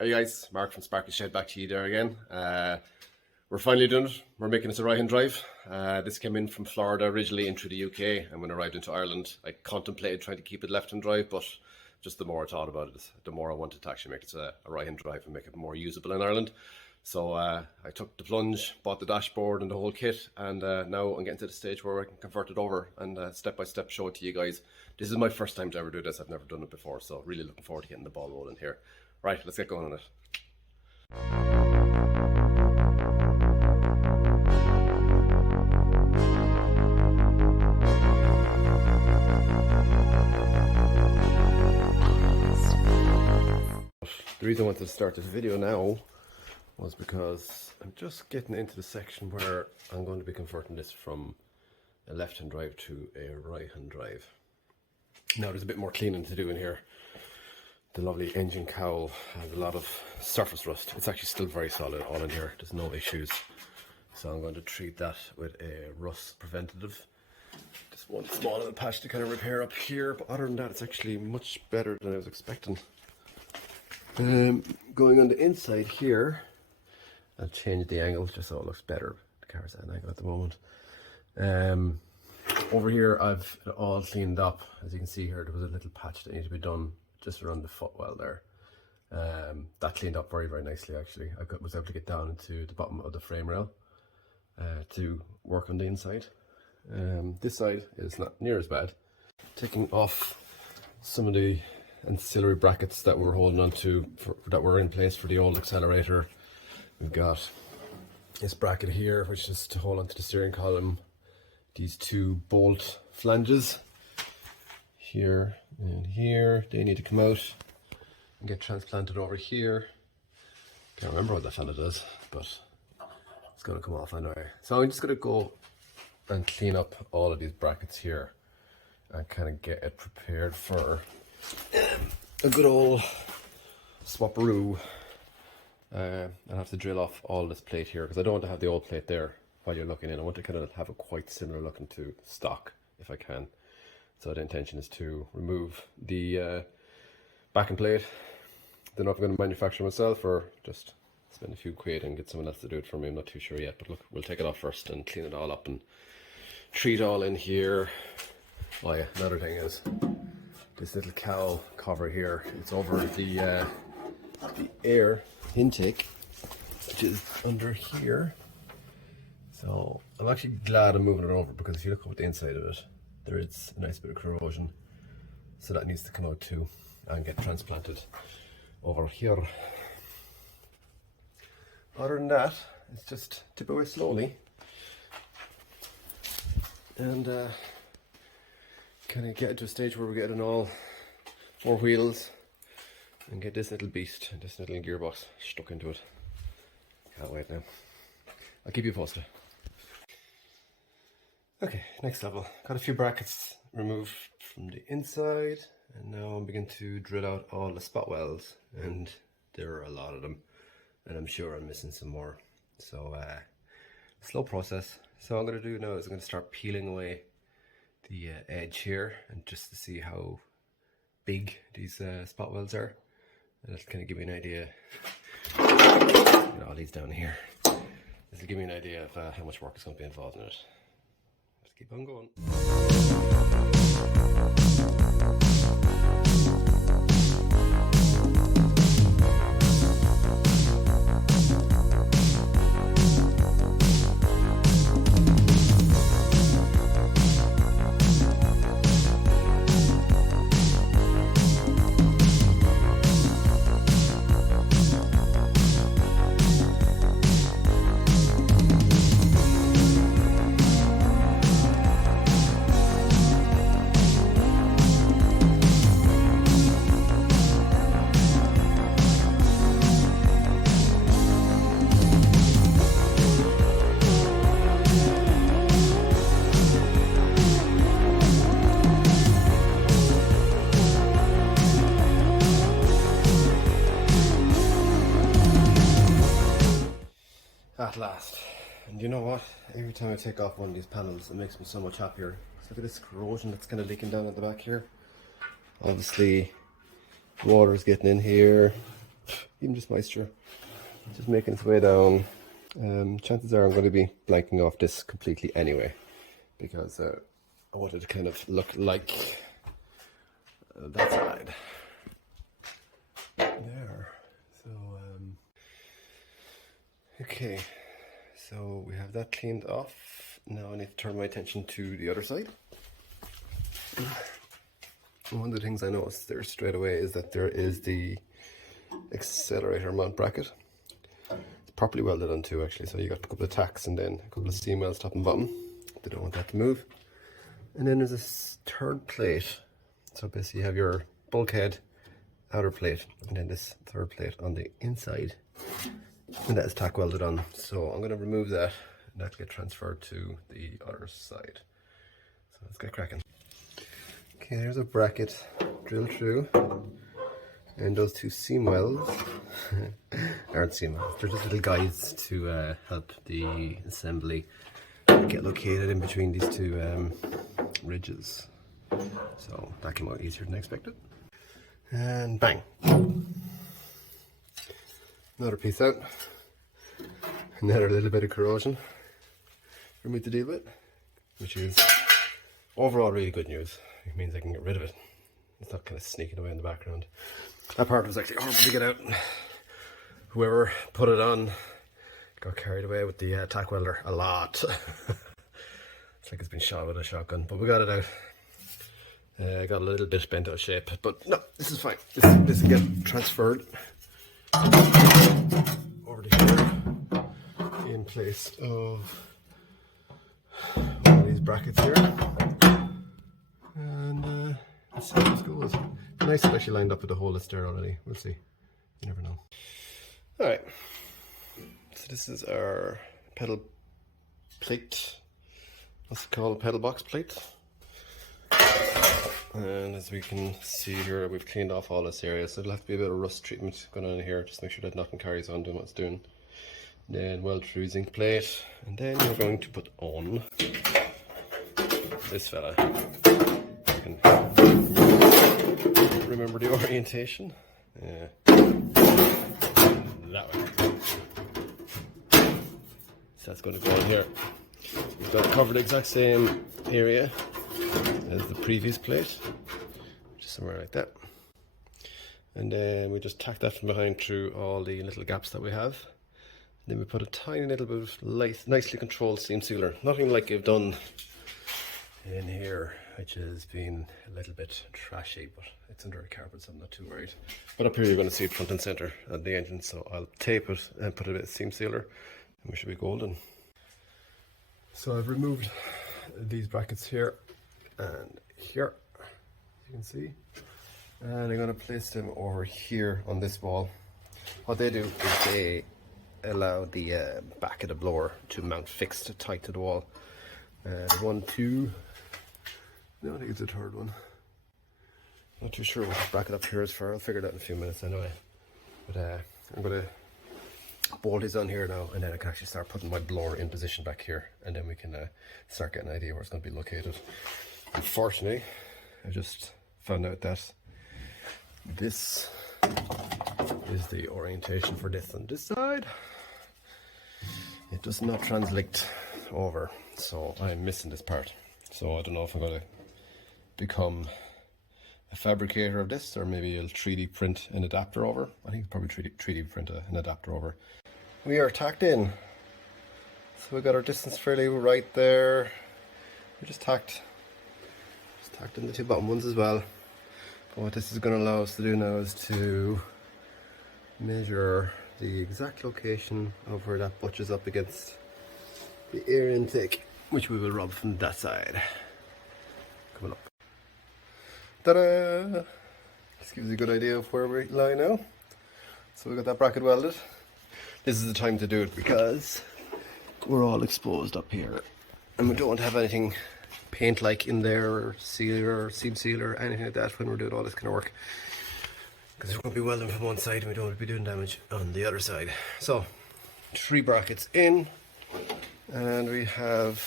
Hey guys, Mark from Sparky Shed back to you there again. We're finally doing it. We're making it a right-hand drive. This came in from Florida originally into the UK, and when I arrived into Ireland, I contemplated trying to keep it left-hand drive, but just the more I thought about it, the more I wanted to actually make it a right-hand drive and make it more usable in Ireland. So I took the plunge, bought the dashboard and the whole kit, and now I'm getting to the stage where I can convert it over and step-by-step show it to you guys. This is my first time to ever do this. I've never done it before, so really looking forward to getting the ball rolling here. Right, let's get going on it. The reason I wanted to start this video now was because I'm just getting into the section where I'm going to be converting this from a left-hand drive to a right-hand drive. Now there's a bit more cleaning to do in here. The lovely engine cowl has a lot of surface rust. It's actually still very solid all in here. There's no issues. So I'm going to treat that with a rust preventative. Just one small little patch to kind of repair up here, but other than that it's actually much better than I was expecting. Going on the inside here, I'll change the angle just so it looks better. The car's at an angle at the moment. Over here I've it all cleaned up. As you can see here, there was a little patch that needed to be done just around the footwell there. That cleaned up very, very nicely actually. I was able to get down into the bottom of the frame rail to work on the inside. This side is not near as bad. Taking off some of the ancillary brackets that we're holding on to that were in place for the old accelerator. We've got this bracket here, which is to hold onto the steering column. These two bolt flanges here and here, they need to come out and get transplanted over here. Can't remember what that fella does, but it's going to come off anyway. So I'm just going to go and clean up all of these brackets here and kind of get it prepared for a good old swapperoo. I'll have to drill off all this plate here because I don't want to have the old plate there while you're looking in. I want to kind of have it quite similar looking to stock if I can. So the intention is to remove the backing plate. Don't know if I'm going to manufacture myself or just spend a few quid and get someone else to do it for me. I'm not too sure yet, but look, we'll take it off first and clean it all up and treat all in here. Oh yeah, another thing is this little cowl cover here. It's over the air intake, which is under here. So I'm actually glad I'm moving it over because if you look up at the inside of it, there is a nice bit of corrosion. So that needs to come out too and get transplanted over here. Other than that, it's just tip away slowly and kind of get into a stage where we're getting all four wheels and get this little beast, this little gearbox stuck into it. Can't wait now. I'll keep you posted. Okay, next level. Got a few brackets removed from the inside and now I'm beginning to drill out all the spot welds, and there are a lot of them and I'm sure I'm missing some more. So slow process. So what I'm going to do now is I'm going to start peeling away the edge here and just to see how big these spot welds are. And that'll kind of give me an idea. Get all these down here. This will give me an idea of how much work is going to be involved in it. Let's keep on going. At last. And you know what? Every time I take off one of these panels, it makes me so much happier. Look at this corrosion that's kind of leaking down at the back here. Obviously, water's getting in here. even just moisture, just making its way down. Chances are I'm going to be blanking off this completely anyway, because I wanted to kind of look like that side there. So okay, so we have that cleaned off. Now I need to turn my attention to the other side. One of the things I noticed there straight away is that there is the accelerator mount bracket. It's properly welded on too, actually, so you got a couple of tacks and then a couple of seam welds top and bottom. They don't want that to move. And then there's this third plate. So basically you have your bulkhead outer plate and then this third plate on the inside, and that is tack welded on. So I'm going to remove that and that'll get transferred to the other side. So let's get cracking. Okay, there's a bracket drilled through, and those two seam welds aren't seam welds, they're just little guides to help the assembly get located in between these two ridges. So that came out easier than I expected. And bang! Another piece out. Another little bit of corrosion for me to deal with, which is overall really good news. It means I can get rid of it. It's not kind of sneaking away in the background. That part was actually horrible to get out. Whoever put it on got carried away with the tack welder a lot. It's like it's been shot with a shotgun, but we got it out. Got a little bit bent out of shape, but no, this is fine. This will get transferred over to here in place of one of these brackets here. And let's see how this goes. Nice, especially lined up with the hole that's there already. We'll see. You never know. Alright. So this is our pedal plate. What's it called? Pedal box plate. And as we can see here, we've cleaned off all this area, so there'll have to be a bit of rust treatment going on in here, just make sure that nothing carries on doing what it's doing. Then weld through zinc plate, and then we're going to put on this fella. You can remember the orientation. That way. So that's going to go on here. We've got to cover the exact same area as the previous plate, just somewhere like that. And then we just tack that from behind through all the little gaps that we have. Then we put a tiny little bit of nicely controlled seam sealer. Nothing like you've done in here, which has been a little bit trashy, but it's under a carpet, so I'm not too worried. But up here you're going to see it front and center at the engine, so I'll tape it and put a bit of seam sealer, and we should be golden. So I've removed these brackets here and here, as you can see, and I'm going to place them over here on this wall. What they do is they allow the back of the blower to mount fixed tight to the wall. 1, 2, no, I think it's a third one. Not too sure what this bracket up here is for. I'll figure it out in a few minutes anyway. But I'm going to bolt these on here now, and then I can actually start putting my blower in position back here, and then we can start getting an idea where it's going to be located. Unfortunately, I just found out that this is the orientation for this on this side. It does not translate over, so I'm missing this part. So I don't know if I'm going to become a fabricator of this, or maybe I'll 3D print an adapter over. I think probably 3D print an adapter over. We are tacked in, so we got our distance fairly right there. We just tacked in the two bottom ones as well. But what this is going to allow us to do now is to measure the exact location of where that butches up against the air intake, which we will rub from that side. Coming up. Ta-da! This gives you a good idea of where we lie now. So we got that bracket welded. This is the time to do it because we're all exposed up here, and we don't have anything paint-like in there, or sealer, or seam sealer, or anything like that when we're doing all this kind of work. Because we're going to be welding from one side and we don't want to be doing damage on the other side. So, 3 brackets in, and we have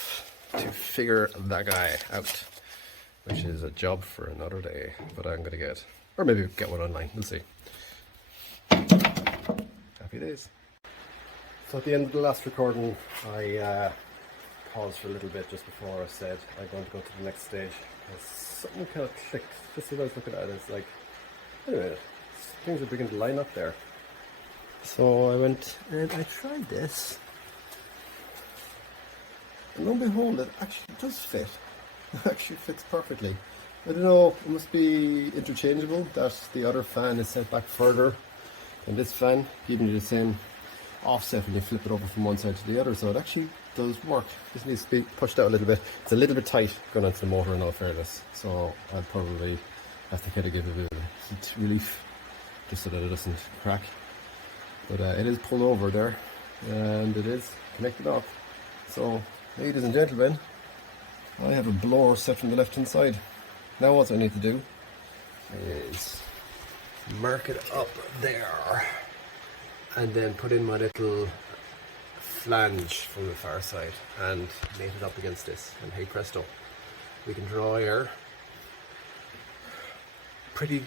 to figure that guy out, which is a job for another day, but I'm going to get, or maybe get one online, we'll see. happy days. So at the end of the last recording, I paused for a little bit just before I said I'm going to go to the next stage. Something kind of clicked just as I was looking at it. It's like, wait a minute, things are beginning to line up there. So I went and I tried this, and lo and behold, it actually does fit. It actually fits perfectly. I don't know, it must be interchangeable, that the other fan is set back further than this fan, giving you the same offset when you flip it over from one side to the other, so it actually does work. Just needs to be pushed out a little bit. It's a little bit tight going onto the motor in all fairness, so I'll probably have to kind of give it a bit of heat relief just so that it doesn't crack. But it is pulled over there and it is connected up. So ladies and gentlemen, I have a blower set from the left hand side. Now what I need to do is mark it up there and then put in my little flange from the far side and mate it up against this, and hey presto, we can draw air. Pretty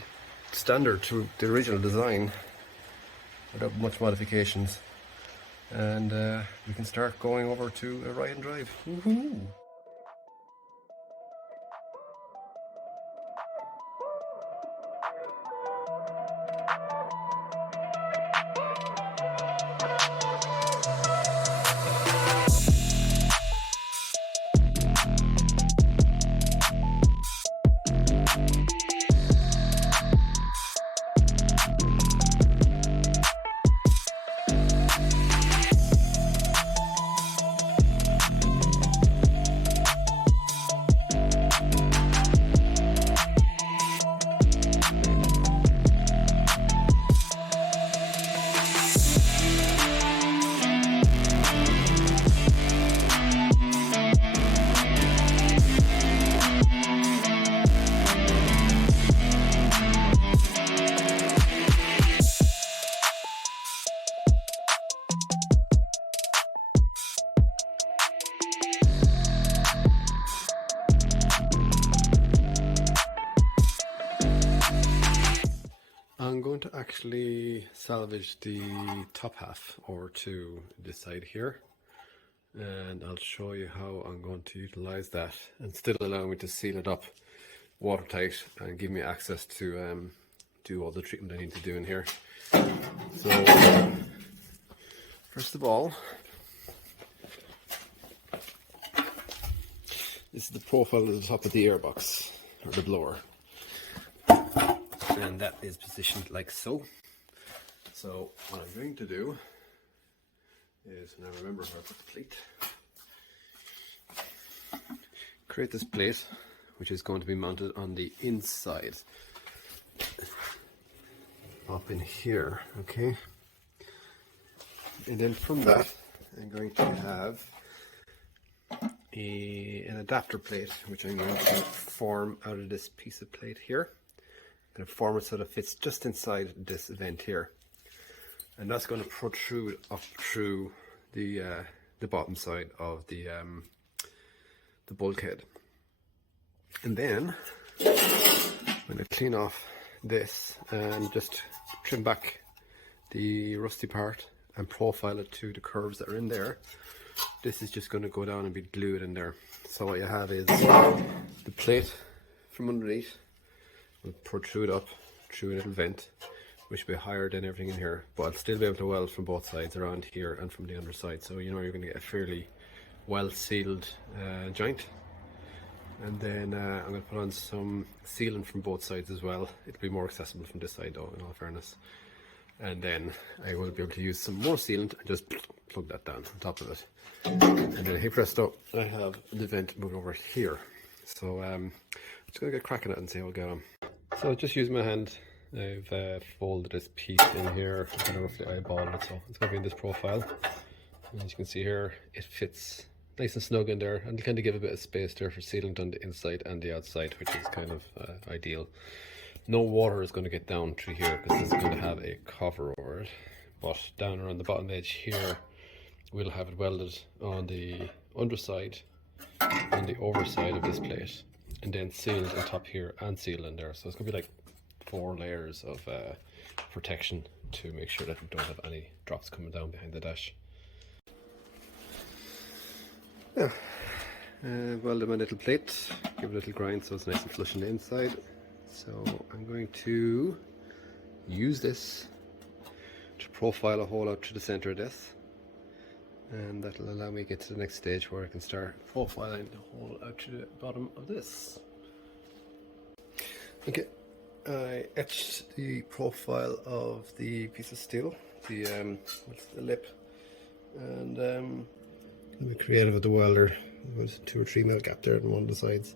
standard to the original design without much modifications, and we can start going over to a ride and drive. Woohoo! I'm going to actually salvage the top half over to this side here, and I'll show you how I'm going to utilize that and still allow me to seal it up watertight and give me access to do all the treatment I need to do in here. So first of all, this is the profile at the top of the airbox, or the blower. And that is positioned like so. So what I'm going to do is, now remember where I put the plate, create this plate which is going to be mounted on the inside up in here, okay? And then from that I'm going to have an adapter plate which I'm going to form out of this piece of plate here. Going to form it so that it fits just inside this vent here, and that's going to protrude up through the bottom side of the bulkhead. And then I'm going to clean off this and just trim back the rusty part and profile it to the curves that are in there. This is just going to go down and be glued in there. So what you have is the plate from underneath will protrude up through a little vent which will be higher than everything in here, but I'll still be able to weld from both sides around here and from the underside, so you know you're going to get a fairly well sealed joint. And then I'm going to put on some sealant from both sides as well. It'll be more accessible from this side though, in all fairness. And then I will be able to use some more sealant and just plug that down on top of it. And then hey presto, I have the vent moved over here. So I'm just going to get cracking it and see how it'll go on. So just use my hand. I've folded this piece in here, I'm going to roughly eyeball it, so it's going to be in this profile. And as you can see here, it fits nice and snug in there, and to kind of give a bit of space there for sealant on the inside and the outside, which is kind of ideal. No water is going to get down through here because this is going to have a cover over it, but down around the bottom edge here we'll have it welded on the underside and the overside of this plate, and then sealed on top here and sealed in there. So it's going to be like 4 layers of protection to make sure that we don't have any drops coming down behind the dash. Yeah, welded my little plate, give it a little grind so it's nice and flush on the inside. So I'm going to use this to profile a hole out to the center of this, and that will allow me to get to the next stage where I can start profiling the hole out to the bottom of this. Okay, I etched the profile of the piece of steel, the lip, and a bit creative with the welder. There was 2 or 3 mil gap there on one of the sides,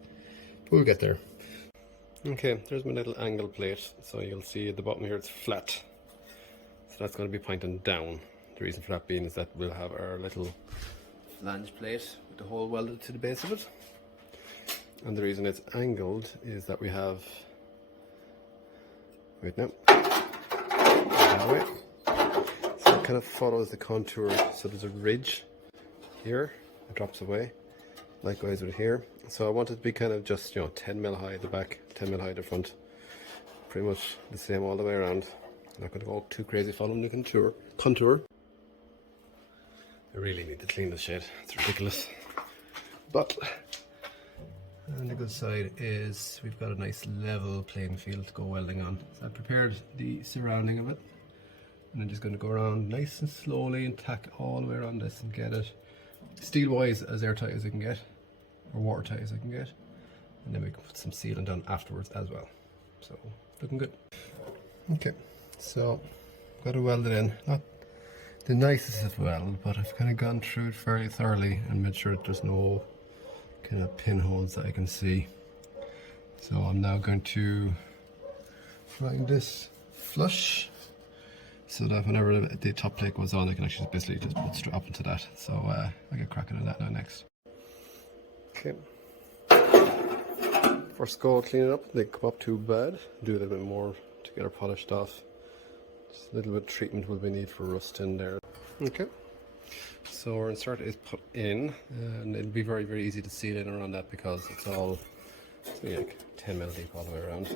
but we'll get there. Okay, there's my little angle plate. So you'll see at the bottom here it's flat, so that's going to be pointing down. The reason for that being is that we'll have our little flange plate with the hole welded to the base of it, and the reason it's angled is that we have, wait now, that way, so it kind of follows the contour. So there's a ridge here, it drops away, likewise with here. So I want it to be kind of just, you know, 10 mil high at the back, 10 mil high at the front, pretty much the same all the way around. I'm not going to go too crazy following the contour. I really need to clean this shit, it's ridiculous. But and the good side is we've got a nice level playing field to go welding on. So I prepared the surrounding of it, and I'm just going to go around nice and slowly and tack all the way around this and get it steel wise as airtight as I can get, or watertight as I can get, and then we can put some sealant down afterwards as well. So looking good. Okay, so got it welded in. Not the nicest of weld, but I've kind of gone through it fairly thoroughly and made sure that there's no kind of pinholes that I can see. So I'm now going to grind this flush so that whenever the top plate goes on, I can actually basically just put straight up into that. So I get cracking on that now next. Okay. First go clean it up. They come up too bad. Do a little bit more to get her polished off. Just a little bit of treatment will be needed for rust in there. Okay. So our insert is put in, and it'll be very, very easy to seal in around that because it's all like 10 mil deep all the way around.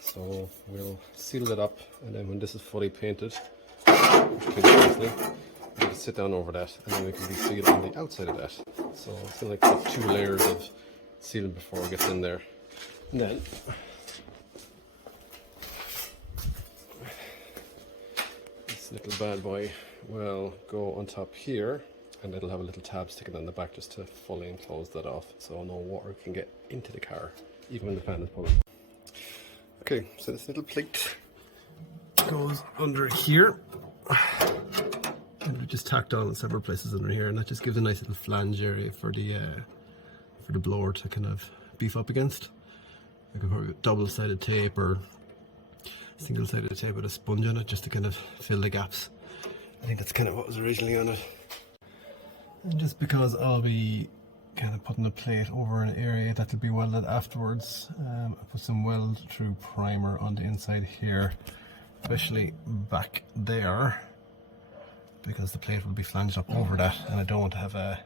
So we'll seal it up, and then when this is fully painted, we can sit down over that, and then we can be sealed on the outside of that. So it's going to like 2 layers of sealing before it gets in there. And then this little bad boy will go on top here, and it'll have a little tab sticking on the back just to fully enclose that off, so no water can get into the car even when the fan is pulling. Okay, so this little plate goes under here, and we just tacked on several places under here, and that just gives a nice little flange area for the blower to kind of beef up against. I could probably double-sided tape or single-sided tape with a sponge on it just to kind of fill the gaps. I think that's kind of what was originally on it. And just because I'll be kind of putting the plate over an area that'll be welded afterwards, I put some weld through primer on the inside here, especially back there, because the plate will be flanged up over that, and I don't want to have a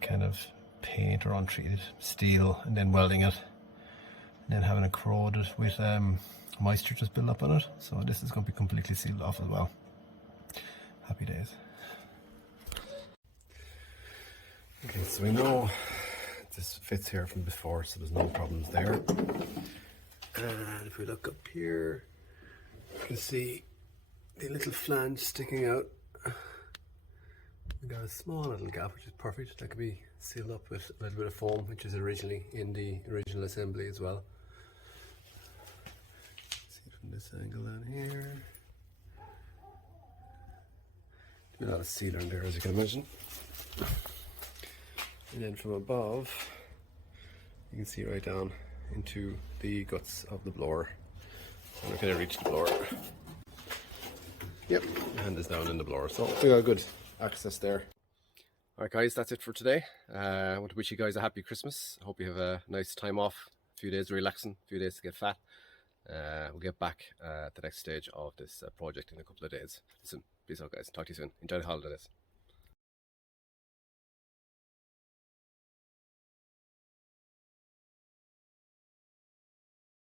kind of paint or untreated steel and then welding it and then having it corroded with moisture just build up on it. So this is going to be completely sealed off as well. Happy days. Okay, so we know this fits here from before, so there's no problems there. And if we look up here, you can see the little flange sticking out. We got a small little gap, which is perfect. That could be sealed up with a little bit of foam, which is originally in the original assembly as well. See it from this angle down here. A lot of sealer in there, as you can imagine. And then from above, you can see right down into the guts of the blower. And we're going to reach the blower. Yep, hand is down in the blower, so we got good access there. Alright guys, that's it for today. I want to wish you guys a happy Christmas. I hope you have a nice time off, a few days relaxing, a few days to get fat. We'll get back at the next stage of this project in a couple of days. Listen, peace out guys, talk to you soon. Enjoy the holidays.